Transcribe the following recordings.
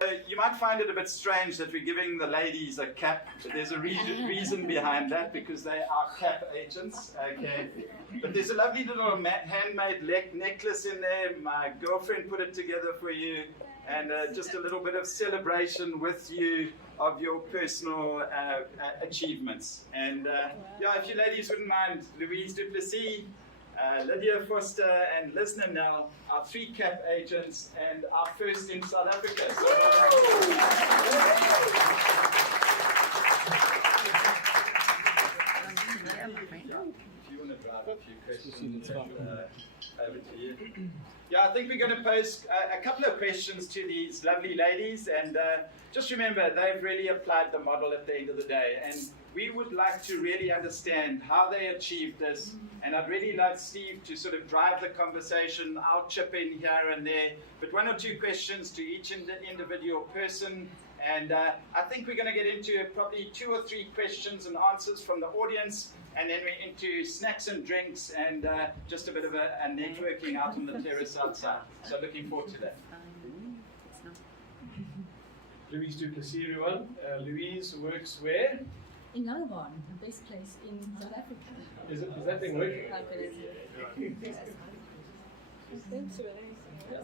You might find it a bit strange that we're giving the ladies a cap, but there's a reason behind that, because they are cap agents. Okay, but there's a lovely little handmade necklace in there. My girlfriend put it together for you, and just a little bit of celebration with you of your personal achievements. And yeah, if you ladies wouldn't mind, Louise du Plessis, Lydia Vorster and Lizna now, our 3 cap agents and our first in South Africa. So, if you want to drive a few questions over to you. Yeah, I think we're going to pose a couple of questions to these lovely ladies, and just remember, they've really applied the model at the end of the day, and we would like to really understand how they achieved this, and I'd really like Steve to sort of drive the conversation. I'll chip in here and there, but 1 or 2 questions to each individual person, and I think we're going to get into probably 2 or 3 questions and answers from the audience, and then we're into snacks and drinks and just a bit of a networking out on the terrace outside. So looking forward to that. Louise du Plessis, everyone. Louise works where? In Langebaan, the best place in South Africa. Is that thing working?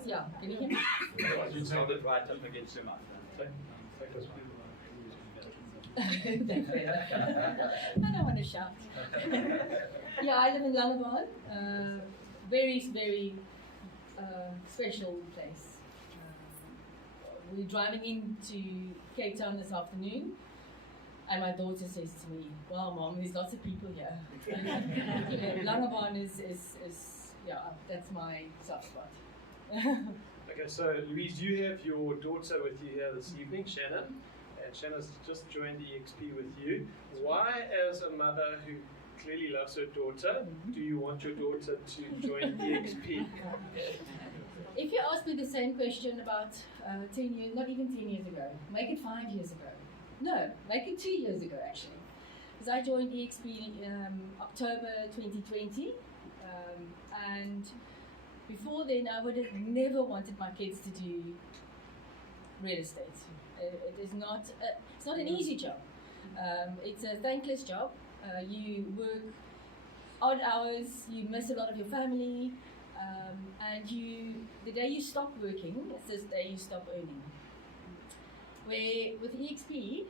Yeah, can you hear me? You hold it right up against your mouth. I don't want to shout. Yeah, I live in Langebaan. Very, very special place. We're driving into Cape Town this afternoon, and my daughter says to me, "Wow, Mom, there's lots of people here." Langebaan is yeah, that's my soft spot. Okay, so Louise, you have your daughter with you here this evening, Shannon, and Shannon's just joined eXp with you. Why, as a mother who clearly loves her daughter, do you want your daughter to join eXp? If you asked me the same question about 10 years, not even 10 years ago, make it 5 years ago. No, make it 2 years ago actually. Because I joined eXp October 2020, and before then I would have never wanted my kids to do real estate. It is not, it's not an easy job. It's a thankless job. You work odd hours, you miss a lot of your family, and the day you stop working, it's the day you stop earning. Where with eXp,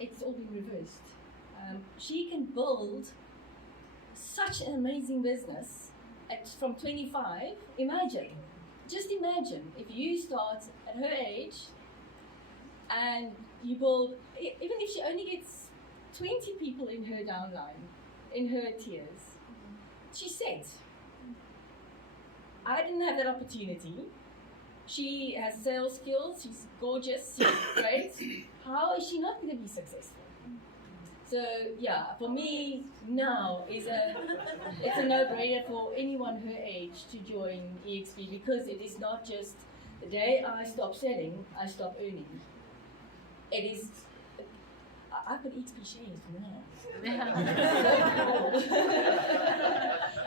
it's all been reversed. She can build such an amazing business from 25. Just imagine if you start at her age and you build, even if she only gets 20 people in her downline, in her tiers, she's set. I didn't have that opportunity. She has sales skills, she's gorgeous, she's great. How is she not going to be successful? So yeah, for me now it's a no-brainer for anyone her age to join eXp, because it is not just the day I stop selling, I stop earning. It is, I've got eXp shares now.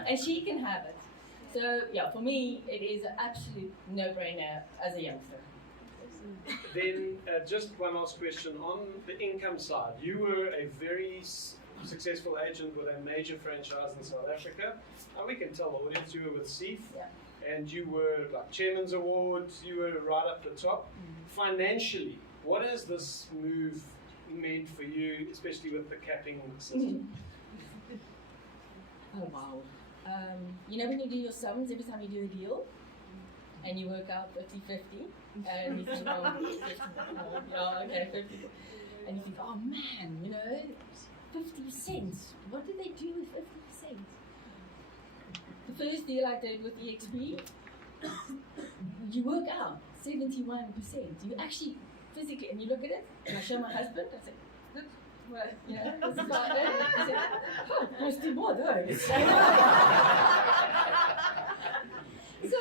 And she can have it. So yeah, for me, it is an absolute no-brainer as a youngster. Then just one last question on the income side. You were a very successful agent with a major franchise in South Africa. And we can tell the audience you were with SEEF, and you were like Chairman's Awards, you were right up the top. Financially, what has this move meant for you, especially with the capping system? Oh wow. You know when you do your sums every time you do a deal, and you work out 50-50, and you think, oh, 50, yeah, okay, 50. And you think, oh man, 50%. What did they do with 50%? The first deal I did with eXp, you work out 71%. You actually physically, and you look at it, and I show my husband, I said, look, well, this is what I did. He said, oh, let's do more though. So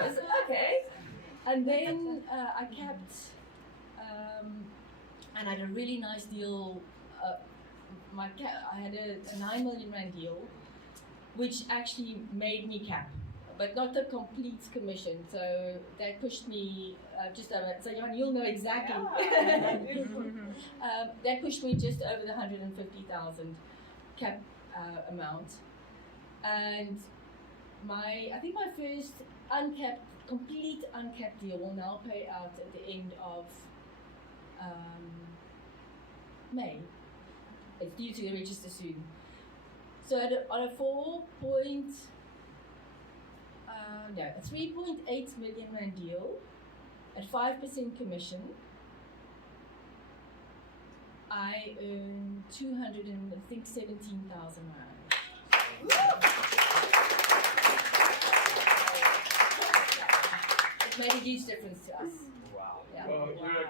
I said, okay. And then I kept, and I had a really nice deal. I had a 9 million rand deal, which actually made me cap, but not a complete commission. So that pushed me just over. So Jan, you'll know exactly. That pushed me just over the 150,000 cap amount, and I think my first complete uncapped deal will now pay out at the end of May. It's due to register soon. So on a 3.8 million rand deal at 5% commission, I earn 17,000 rand. It made a huge difference to us. Wow. Yeah. Well, you're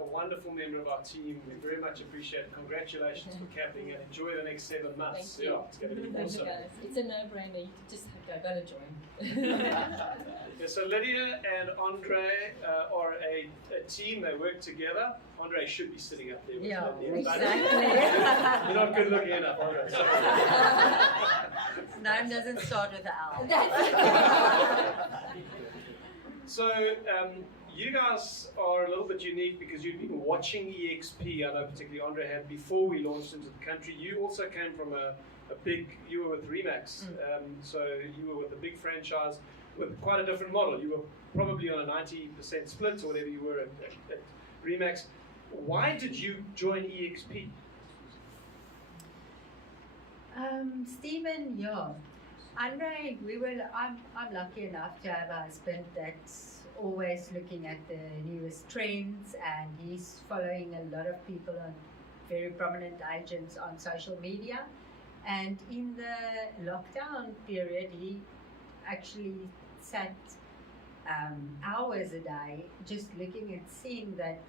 a wonderful member of our team. We very much appreciate it. Congratulations for capping and enjoy the next 7 months. Thank you. Yeah, it's going to be awesome. It's a no-brainer. You just gotta join. Yeah, so Lydia and Andre are a team. They work together. Andre should be sitting up there with Yeah, Lydia. exactly. You're not good looking enough, Andre. Sorry. Name doesn't start with an L. So you guys are a little bit unique because you've been watching eXp. I know particularly Andre had before we launched into the country. You also came from you were with Remax, so you were with a big franchise with quite a different model. You were probably on a 90% split or whatever you were at Remax. Why did you join eXp? Stephen, yeah. Andre, I'm lucky enough to have a husband that's always looking at the newest trends, and he's following a lot of people on very prominent agents on social media. And in the lockdown period, he actually sat hours a day just looking and seeing that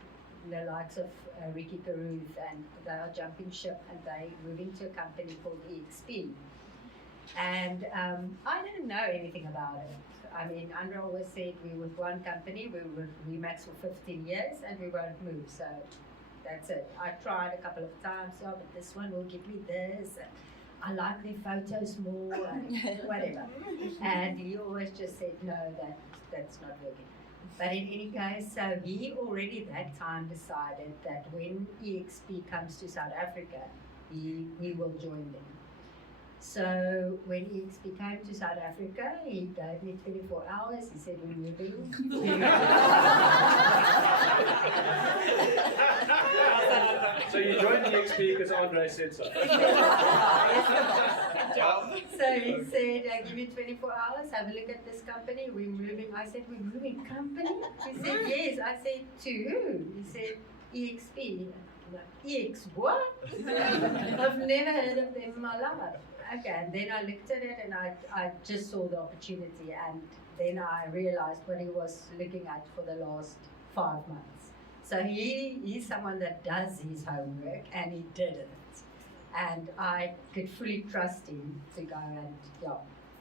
the likes of Ricky Caruth, and they are jumping ship and they moving to a company called eXp. And I didn't know anything about it. I mean, Andre always said we were with one company, we were with Remax for 15 years and we won't move, so that's it. I tried a couple of times, but this one will give me this, and I like their photos more, and whatever. And he always just said, no, that's not working. But in any case, so he already that time decided that when eXp comes to South Africa, he will join them. So when eXp came to South Africa, he gave me 24 hours. He said, we're moving. So you joined eXp because Andre said so. So he said, I give you 24 hours, have a look at this company, we're moving. I said, we're moving company? He said, yes. I said, to who? He said, eXp. EX what? I've never heard of them in my life. Okay, and then I looked at it and I just saw the opportunity, and then I realized what he was looking at for the last 5 months. So he's someone that does his homework, and he did it. And I could fully trust him to go, and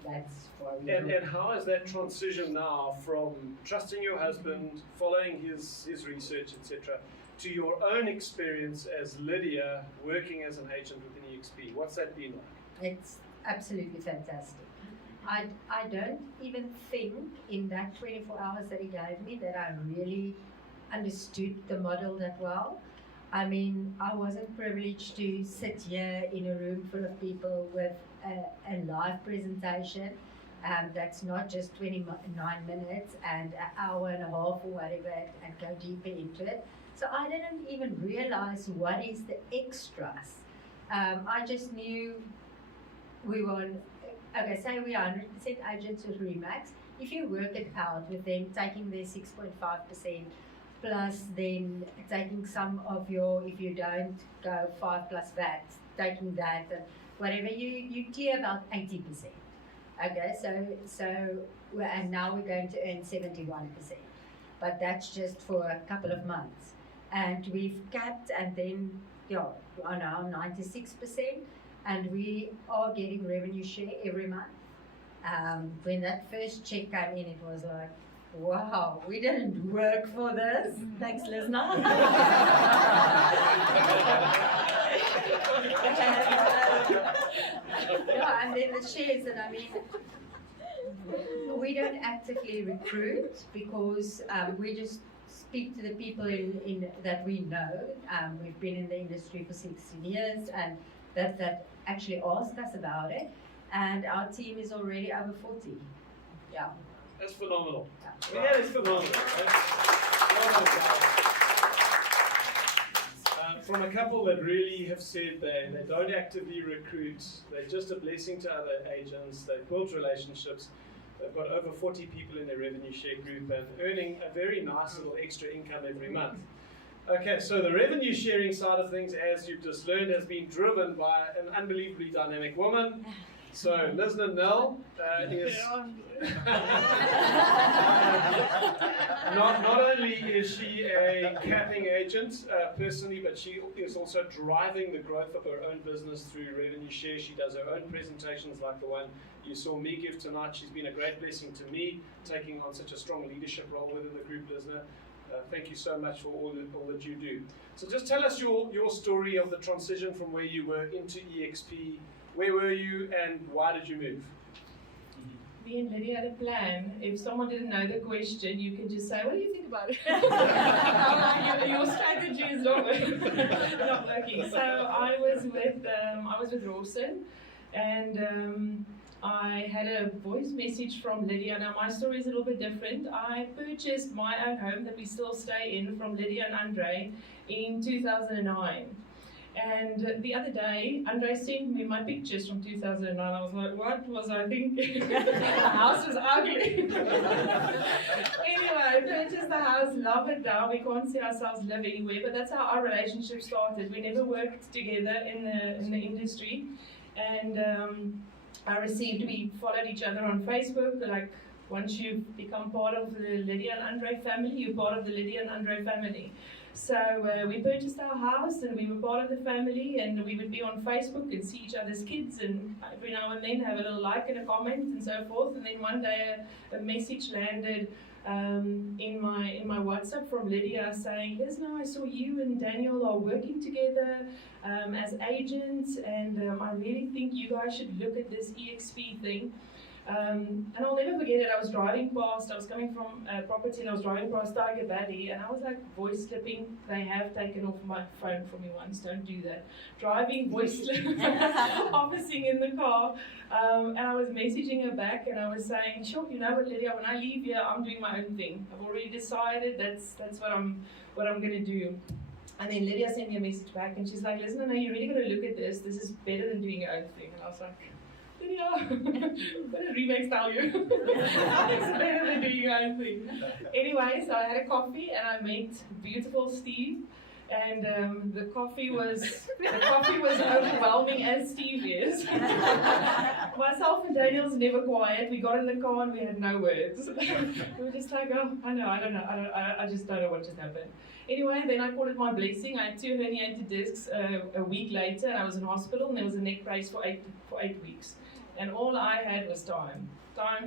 that's why we And how is that transition now from trusting your husband, following his research, etc., to your own experience as Lydia working as an agent within eXp? What's that been like? It's absolutely fantastic. I don't even think in that 24 hours that he gave me that I really understood the model that well. I mean, I wasn't privileged to sit here in a room full of people with a live presentation that's not just 29 minutes and an hour and a half or whatever, and go deeper into it. So I didn't even realize what is the extras. I just knew we were, say we are 100% agents with Remax. If you work it out with them taking their 6.5%, plus then taking some of your, if you don't go 5 plus VAT, taking that and whatever, you clear about 80%. Okay, so and now we're going to earn 71%. But that's just for a couple of months. And we've capped, and then we are now 96%, and we are getting revenue share every month. When that first check came in, it was like, wow, we didn't work for this. Thanks, Lizna. and then the shares, and I mean, We don't actively recruit because we just speak to the people in that we know. We've been in the industry for 16 years, and that actually asked us about it. And our team is already over 40. Yeah. That's phenomenal. Yeah. Yeah, it's phenomenal. From a couple that really have said they don't actively recruit, they're just a blessing to other agents, they've built relationships, they've got over 40 people in their revenue share group and earning a very nice little extra income every month. Okay, so the revenue sharing side of things, as you've just learned, has been driven by an unbelievably dynamic woman. So Lizna Nell is not only is she a capping agent personally, but she is also driving the growth of her own business through revenue share. She does her own presentations like the one you saw me give tonight. She's been a great blessing to me, taking on such a strong leadership role within the group, Lizna. Thank you so much for all that you do. So just tell us your story of the transition from where you were into eXp. Where were you and why did you move? Me and Lydia had a plan. If someone didn't know the question, you can just say, "What do you think about it?" your strategy is not working. So I was with Rawson, and I had a voice message from Lydia. Now my story is a little bit different. I purchased my own home that we still stay in from Lydia and Andre in 2009. And the other day, Andre sent me my pictures from 2009. I was like, what was I thinking? The house was ugly. Anyway, I purchased the house, love it now. We can't see ourselves live anywhere, but that's how our relationship started. We never worked together in the industry. And we followed each other on Facebook. Like, once you become part of the Lydia and Andre family, you're part of the Lydia and Andre family. So we purchased our house and we were part of the family, and we would be on Facebook and see each other's kids, and every now and then have a little like and a comment and so forth. And then one day a message landed in my WhatsApp from Lydia saying, "Lizna, I saw you and Daniel are working together as agents, and I really think you guys should look at this eXp thing." And I'll never forget it. I was coming from property, and I was driving past Tiger Valley, and I was like voice clipping. They have taken off my phone from me once, don't do that. Driving, voice clipping, officing in the car, and I was messaging her back, and I was saying, "Sure, you know what, Lydia, when I leave here, I'm doing my own thing. I've already decided that's what I'm going to do." And then Lydia sent me a message back, and she's like, "Listen, no, you really got to look at this. This is better than doing your own thing." And I was like, "Lydia, what did remakes tell you? It's better than doing your own thing." Anyway, so I had a coffee and I met beautiful Steve, and the coffee was overwhelming, as Steve is. Myself and Daniel's never quiet. We got in the car and we had no words. We were just like, "Oh, I don't know. I just don't know what just happened." Anyway, then I called it my blessing. I had 2 herniated discs a week later, and I was in hospital, and there was a neck brace for 8 weeks. And all I had was time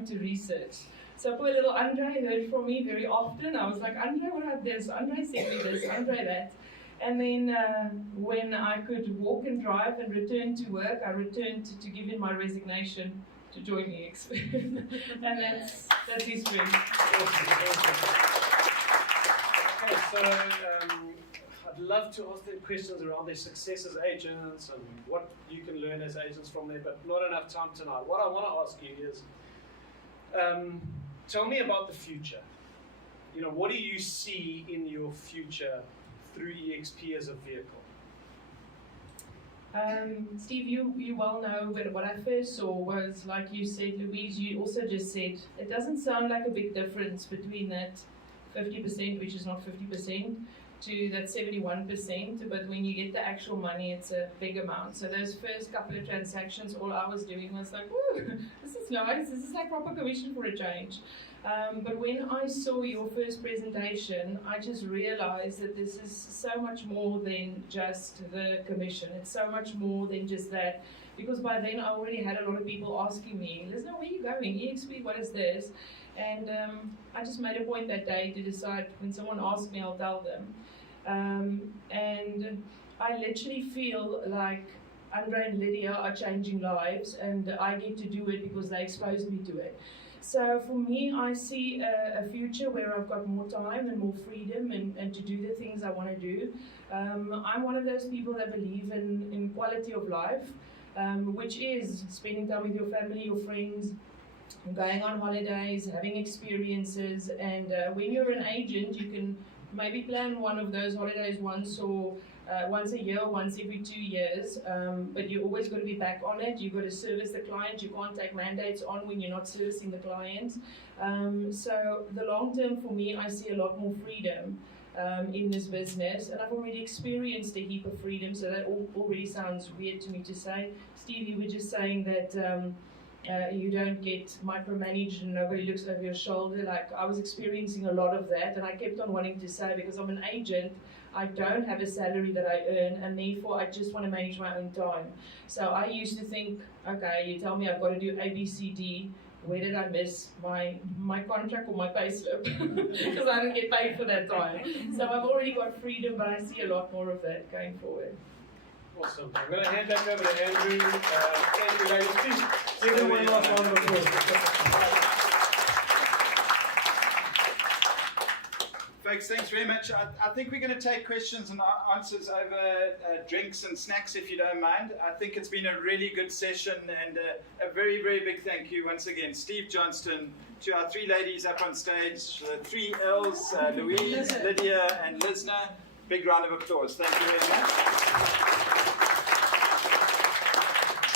to research. So poor little Andre heard from me very often. I was like, "Andre, what about this? Andre sent me this, Andre that." And then when I could walk and drive and return to work, I returned to give in my resignation to join eXp. And that's history. Okay, so I'd love to ask them questions around their success as agents and what you can learn as agents from there, but not enough time tonight. What I want to ask you is, tell me about the future. You know, what do you see in your future through eXp as a vehicle? Steve, you well know, but what I first saw was, like you said, Louise, you also just said, it doesn't sound like a big difference between that 50%, which is not 50%, to that 71%, but when you get the actual money, it's a big amount. So those first couple of transactions, all I was doing was like, "Woo, this is nice, this is like proper commission for a change." But when I saw your first presentation, I just realized that this is so much more than just the commission. It's so much more than just that, because by then I already had a lot of people asking me, "Lizna, where are you going? eXp, what is this?" And I just made a point that day to decide, when someone asks me, I'll tell them. And I literally feel like Andre and Lydia are changing lives, and I get to do it because they exposed me to it. So for me, I see a future where I've got more time and more freedom and to do the things I want to do. I'm one of those people that believe in quality of life, which is spending time with your family, your friends, going on holidays, having experiences. And when you're an agent, you can maybe plan one of those holidays once a year, once every 2 years, but you always got to be back on it. You've got to service the client. You can't take mandates on when you're not servicing the client. So the long term for me, I see a lot more freedom in this business, and I've already experienced a heap of freedom, so that already sounds weird to me to say. Steve, you were just saying that you don't get micromanaged and nobody looks over your shoulder. Like, I was experiencing a lot of that, and I kept on wanting to say, because I'm an agent, I don't have a salary that I earn, and therefore I just want to manage my own time. So I used to think, okay, you tell me I've got to do A, B, C, D. Where did I miss my contract or my pay slip? Because I don't get paid for that time. So I've already got freedom, but I see a lot more of that going forward. Awesome. I'm going to hand back over to Andrew. Thank you, ladies. Please give them one last round of applause. Folks, thanks very much. I think we're going to take questions and answers over drinks and snacks, if you don't mind. I think it's been a really good session, and a very, very big thank you once again, Steve Johnstone, to our three ladies up on stage, the three L's, Louise, Lydia, and Lizna. Big round of applause. Thank you very much.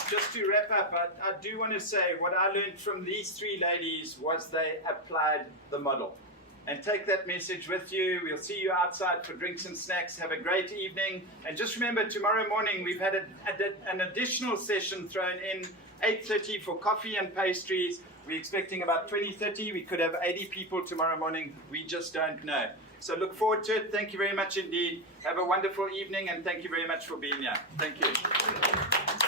Just to wrap up, I do want to say what I learned from these three ladies was they applied the model. And take that message with you. We'll see you outside for drinks and snacks. Have a great evening. And just remember, tomorrow morning we've had an additional session thrown in, 8:30 for coffee and pastries. We're expecting about 20-30. We could have 80 people tomorrow morning. We just don't know. So look forward to it. Thank you very much indeed. Have a wonderful evening, and thank you very much for being here. Thank you.